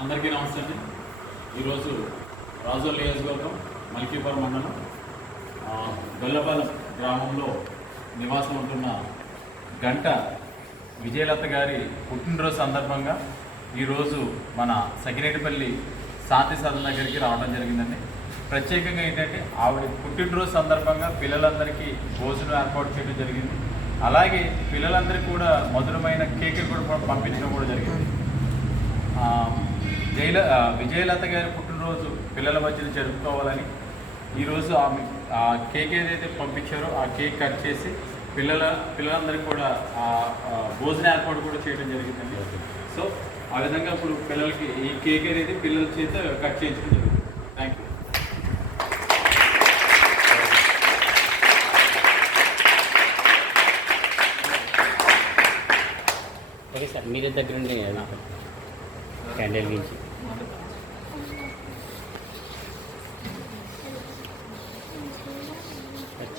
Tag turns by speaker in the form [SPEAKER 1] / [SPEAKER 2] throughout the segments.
[SPEAKER 1] అందరికీ నమస్తే అండి. ఈరోజు రాజోల్ నియోజకవర్గం మల్కీపురం మండలం గొల్లపాలెం గ్రామంలో నివాసం ఉంటున్న గంట విజయలత గారి పుట్టినరోజు సందర్భంగా ఈరోజు మన సగిరెడ్డిపల్లి శాంతి సదన దగ్గరికి రావడం జరిగిందండి. ప్రత్యేకంగా ఏంటంటే ఆవిడ పుట్టినరోజు సందర్భంగా పిల్లలందరికీ భోజనం ఏర్పాటు చేయడం జరిగింది. అలాగే పిల్లలందరికీ కూడా మధురమైన కేక్ కూడా పంపించడం కూడా జరిగింది. జైల విజయలత గారి పుట్టినరోజు పిల్లల మధ్యన జరుపుకోవాలని ఈరోజు ఆమె ఆ కేక్ ఏదైతే పంపించారో ఆ కేక్ కట్ చేసి పిల్లల పిల్లలందరికీ కూడా ఆ భోజన ఏర్పాటు కూడా చేయడం జరిగిందండి. సో ఆ విధంగా ఇప్పుడు పిల్లలకి ఈ కేక్ అనేది పిల్లల చేత కట్ చేయించడం జరుగుతుంది. థ్యాంక్ యూ
[SPEAKER 2] ఓకే సార్ మీరే దగ్గర ఉండి నాకు క్యాండిల్ గురించి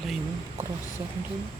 [SPEAKER 3] Vallahi mi? Kurabiye